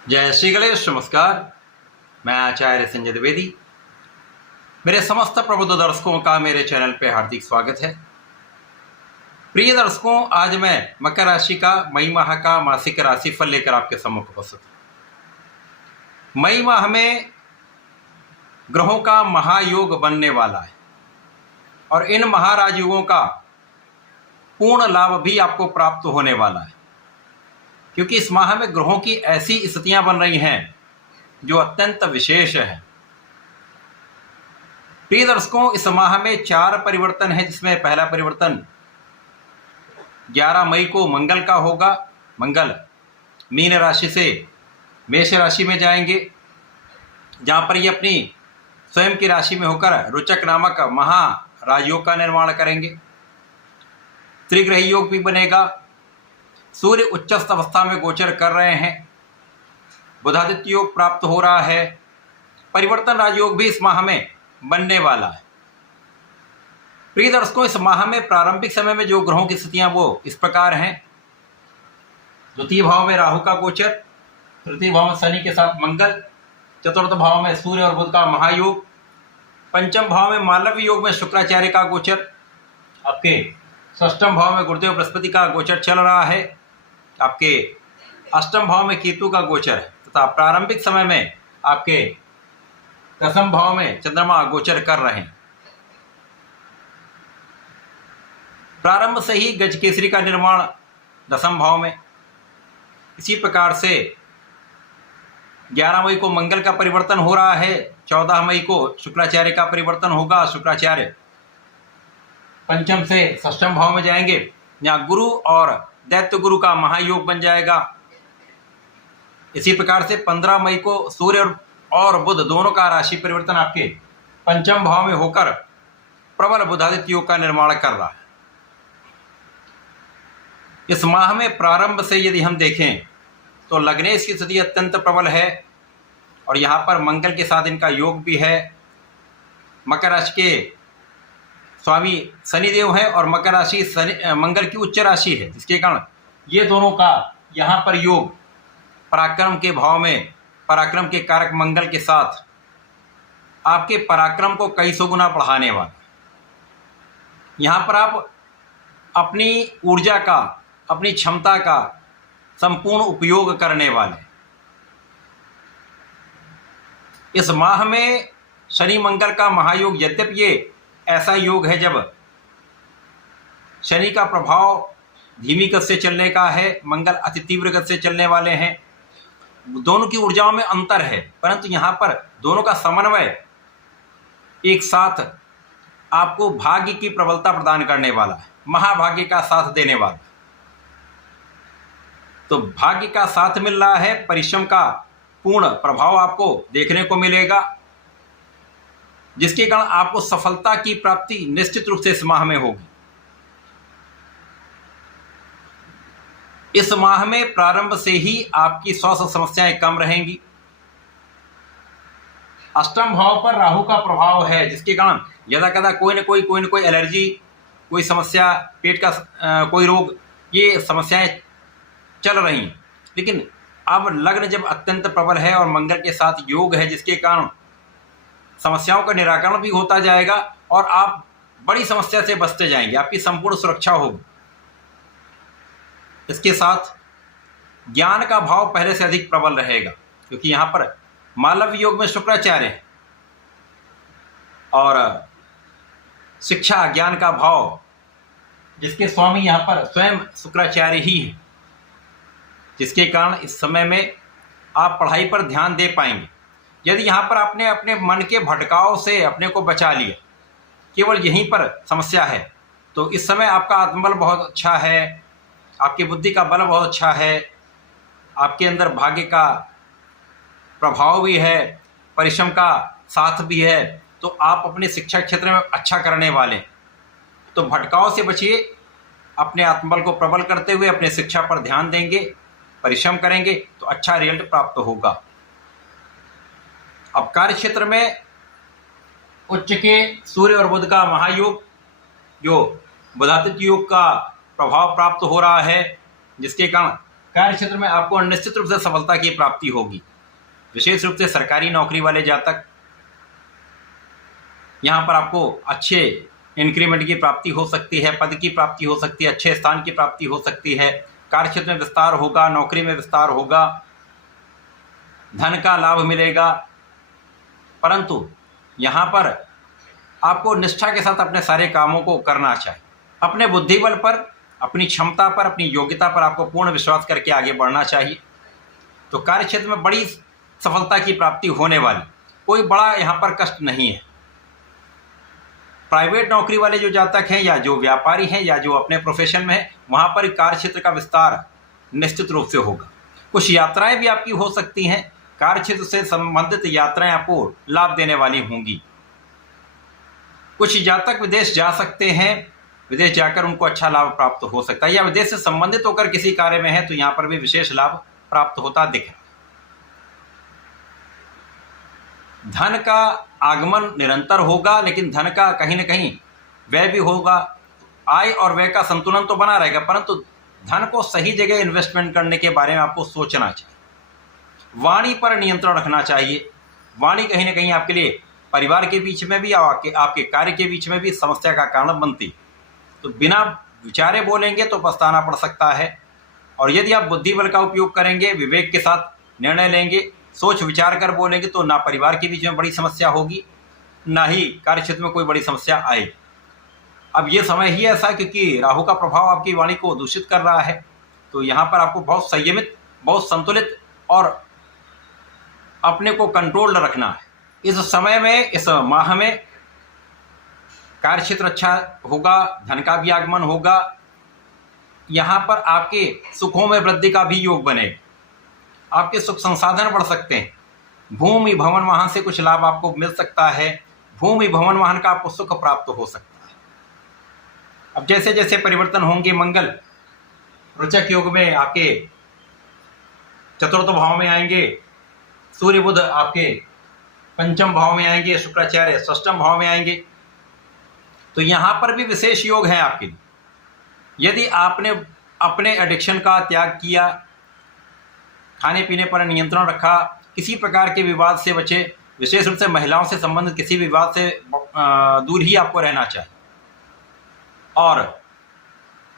जय श्री गणेश। नमस्कार, मैं आचार्य संजय द्विवेदी। मेरे समस्त प्रबुद्ध दर्शकों का मेरे चैनल पे हार्दिक स्वागत है। प्रिय दर्शकों, आज मैं मकर राशि का मई माह का मासिक राशिफल लेकर आपके सम्मुख उपस्थित हूं। मई माह में ग्रहों का महायोग बनने वाला है और इन महाराजयोगों का पूर्ण लाभ भी आपको प्राप्त होने वाला है, क्योंकि इस माह में ग्रहों की ऐसी स्थितियां बन रही हैं जो अत्यंत विशेष है। प्रिय दर्शकों, इस माह में 4 परिवर्तन है, जिसमें पहला परिवर्तन 11 मई को मंगल का होगा। मंगल मीन राशि से मेष राशि में जाएंगे, जहां पर ये अपनी स्वयं की राशि में होकर रोचक नामक महाराजयोग का निर्माण करेंगे। त्रिग्रही योग भी बनेगा। सूर्य उच्चस्थ अवस्था में गोचर कर रहे हैं। बुधादित्य योग प्राप्त हो रहा है। परिवर्तन राजयोग भी इस माह में बनने वाला है। प्रिय दर्शकों, इस माह में प्रारंभिक समय में जो ग्रहों की स्थितियां वो इस प्रकार हैं। द्वितीय भाव में राहु का गोचर, तृतीय भाव में शनि के साथ मंगल, चतुर्थ भाव में सूर्य और बुध का महायोग, पंचम भाव में मालव्य योग में शुक्राचार्य का गोचर, आपके षष्ठम भाव में गुरुदेव बृहस्पति का गोचर चल रहा है, आपके अष्टम भाव में केतु का गोचर है, तथा प्रारंभिक समय में आपके दसम भाव में चंद्रमा गोचर कर रहे हैं। प्रारंभ से ही गजकेसरी का निर्माण दसम भाव में। इसी प्रकार से 11 मई को मंगल का परिवर्तन हो रहा है। 14 मई को शुक्राचार्य का परिवर्तन होगा। शुक्राचार्य पंचम से षष्ठम भाव में जाएंगे, जहाँ गुरु और दैत्य गुरु का महायोग बन जाएगा। इसी प्रकार से 15 मई को सूर्य और बुध दोनों का राशि परिवर्तन आपके पंचम भाव में होकर प्रबल बुधादित्य योग का निर्माण कर रहा है। इस माह में प्रारंभ से यदि हम देखें तो लग्नेश की स्थिति अत्यंत प्रबल है और यहाँ पर मंगल के साथ इनका योग भी है। मकर राशि के स्वामी शनिदेव है और मकर राशि मंगल की उच्च राशि है, जिसके कारण ये दोनों का यहाँ पर योग पराक्रम के भाव में, पराक्रम के कारक मंगल के साथ आपके पराक्रम को कई सौ गुना बढ़ाने वाला। यहाँ पर आप अपनी ऊर्जा का, अपनी क्षमता का संपूर्ण उपयोग करने वाले। इस माह में शनि मंगल का महायोग, यद्यपि ये ऐसा योग है जब शनि का प्रभाव धीमी गति से चलने का है, मंगल अति तीव्र गति से चलने वाले हैं, दोनों की ऊर्जाओं में अंतर है, परंतु यहाँ पर दोनों का समन्वय एक साथ आपको भाग्य की प्रबलता प्रदान करने वाला है, महाभाग्य का साथ देने वाला। तो भाग्य का साथ मिल रहा है, परिश्रम का पूर्ण प्रभाव आपको देखने को मिलेगा, जिसके कारण आपको सफलता की प्राप्ति निश्चित रूप से इस माह में होगी। इस माह में प्रारंभ से ही आपकी स्वास्थ्य समस्याएं कम रहेंगी। अष्टम भाव पर राहु का प्रभाव है, जिसके कारण यदा कदा कोई न कोई एलर्जी, कोई समस्या, पेट का कोई रोग, ये समस्याएं चल रही। लेकिन अब लग्न जब अत्यंत प्रबल है और मंगल के साथ योग है, जिसके कारण समस्याओं का निराकरण भी होता जाएगा और आप बड़ी समस्या से बचते जाएंगे, आपकी संपूर्ण सुरक्षा होगी। इसके साथ ज्ञान का भाव पहले से अधिक प्रबल रहेगा, क्योंकि यहाँ पर मालव्य योग में शुक्राचार्य है और शिक्षा ज्ञान का भाव, जिसके स्वामी यहाँ पर स्वयं शुक्राचार्य ही है, जिसके कारण इस समय में आप पढ़ाई पर ध्यान दे पाएंगे। यदि यहाँ पर आपने अपने मन के भटकाव से अपने को बचा लिया, केवल यहीं पर समस्या है, तो इस समय आपका आत्मबल बहुत अच्छा है, आपकी बुद्धि का बल बहुत अच्छा है, आपके अंदर भाग्य का प्रभाव भी है, परिश्रम का साथ भी है, तो आप अपने शिक्षा क्षेत्र में अच्छा करने वाले। तो भटकाव से बचिए, अपने आत्मबल को प्रबल करते हुए अपने शिक्षा पर ध्यान देंगे, परिश्रम करेंगे तो अच्छा रिजल्ट प्राप्त होगा। अब कार्य क्षेत्र में उच्च के सूर्य और बुध का महायोग, जो बुधादित्य योग का प्रभाव प्राप्त हो रहा है, जिसके कारण कार्य क्षेत्र में आपको निश्चित रूप से सफलता की प्राप्ति होगी। विशेष रूप से सरकारी नौकरी वाले जातक, यहाँ पर आपको अच्छे इंक्रीमेंट की प्राप्ति हो सकती है, पद की प्राप्ति हो सकती है, अच्छे स्थान की प्राप्ति हो सकती है, कार्य क्षेत्र में विस्तार होगा, नौकरी में विस्तार होगा, धन का लाभ मिलेगा। परंतु यहाँ पर आपको निष्ठा के साथ अपने सारे कामों को करना चाहिए। अपने बुद्धिबल पर, अपनी क्षमता पर, अपनी योग्यता पर आपको पूर्ण विश्वास करके आगे बढ़ना चाहिए। तो कार्य क्षेत्र में बड़ी सफलता की प्राप्ति होने वाली, कोई बड़ा यहाँ पर कष्ट नहीं है। प्राइवेट नौकरी वाले जो जातक हैं या जो व्यापारी हैं या जो अपने प्रोफेशन में है, वहाँ पर कार्य क्षेत्र का विस्तार निश्चित रूप से होगा। कुछ यात्राएं भी आपकी हो सकती हैं, कार्य क्षेत्र से संबंधित यात्राएं आपको लाभ देने वाली होंगी। कुछ जातक विदेश जा सकते हैं, विदेश जाकर उनको अच्छा लाभ प्राप्त हो सकता है, या विदेश से संबंधित होकर किसी कार्य में है तो यहाँ पर भी विशेष लाभ प्राप्त होता दिख रहा है। धन का आगमन निरंतर होगा, लेकिन धन का कहीं न कहीं व्यय भी होगा। आय और व्यय का संतुलन तो बना रहेगा, परंतु धन को सही जगह इन्वेस्टमेंट करने के बारे में आपको सोचना चाहिए। वाणी पर नियंत्रण रखना चाहिए। वाणी कहीं न कहीं आपके लिए परिवार के बीच में भी और आपके कार्य के बीच में भी समस्या का कारण बनती। तो बिना विचारे बोलेंगे तो पछताना पड़ सकता है, और यदि आप बुद्धिबल का उपयोग करेंगे, विवेक के साथ निर्णय लेंगे, सोच विचार कर बोलेंगे, तो ना परिवार के बीच में बड़ी समस्या होगी, ना ही कार्य क्षेत्र में कोई बड़ी समस्या आएगी। अब ये समय ही ऐसा, क्योंकि राहु का प्रभाव आपकी वाणी को दूषित कर रहा है, तो यहाँ पर आपको बहुत संयमित, बहुत संतुलित और अपने को कंट्रोल्ड रखना है। इस समय में, इस माह में कार्य क्षेत्र अच्छा होगा, धन का भी आगमन होगा। यहाँ पर आपके सुखों में वृद्धि का भी योग बनेगा, आपके सुख संसाधन बढ़ सकते हैं। भूमि भवन वाहन से कुछ लाभ आपको मिल सकता है, भूमि भवन वाहन का आपको सुख प्राप्त हो सकता है। अब जैसे जैसे परिवर्तन होंगे, मंगल रोचक योग में आपके चतुर्थ भाव में आएंगे, सूर्य बुध आपके पंचम भाव में आएंगे, शुक्राचार्य षष्ठम भाव में आएंगे, तो यहाँ पर भी विशेष योग है आपके लिए। यदि आपने अपने एडिक्शन का त्याग किया, खाने पीने पर नियंत्रण रखा, किसी प्रकार के विवाद से बचे, विशेष रूप से महिलाओं से संबंधित किसी विवाद से दूर ही आपको रहना चाहिए। और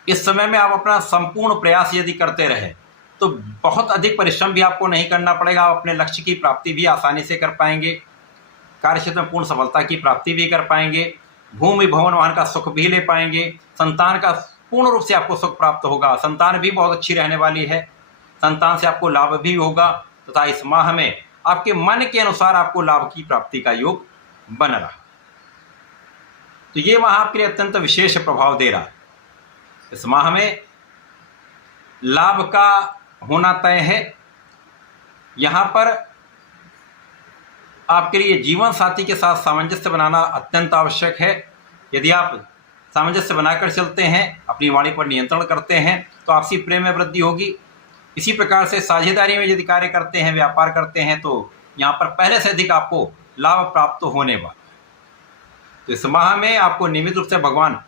इस समय में आप अपना संपूर्ण प्रयास यदि करते रहे तो बहुत अधिक परिश्रम भी आपको नहीं करना पड़ेगा, आप अपने लक्ष्य की प्राप्ति भी आसानी से कर पाएंगे, कार्य क्षेत्र में पूर्ण सफलता की प्राप्ति भी कर पाएंगे, भूमि भवन वाहन का सुख भी ले पाएंगे, संतान का पूर्ण रूप से आपको सुख प्राप्त होगा, संतान भी बहुत अच्छी रहने वाली है, संतान से आपको लाभ भी होगा, तथा इस माह में आपके मन के अनुसार आपको लाभ की प्राप्ति का योग बन रहा। तो ये माह आपके लिए अत्यंत विशेष प्रभाव दे रहा है। इस माह में लाभ का होना तय है। यहाँ पर आपके लिए जीवन साथी के साथ सामंजस्य बनाना अत्यंत आवश्यक है। यदि आप सामंजस्य बनाकर चलते हैं, अपनी वाणी पर नियंत्रण करते हैं, तो आपसी प्रेम में वृद्धि होगी। इसी प्रकार से साझेदारी में यदि कार्य करते हैं, व्यापार करते हैं, तो यहाँ पर पहले से अधिक आपको लाभ प्राप्त होने वाला। तो इस माह में आपको नियमित रूप से भगवान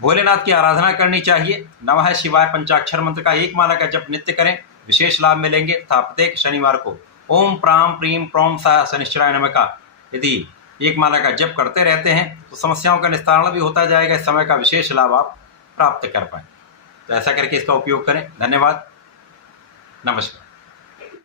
भोलेनाथ की आराधना करनी चाहिए। नमः शिवाय पंचाक्षर मंत्र का एक माला का जप नित्य करें, विशेष लाभ मिलेंगे। तथा प्रत्येक शनिवार को ओम प्राम प्रीम प्रोम सा शनिश्चराय नमः का यदि एक माला का जप करते रहते हैं तो समस्याओं का निस्तारण भी होता जाएगा। इस समय का विशेष लाभ आप प्राप्त कर पाएंगे। तो ऐसा करके इसका उपयोग करें। धन्यवाद, नमस्कार।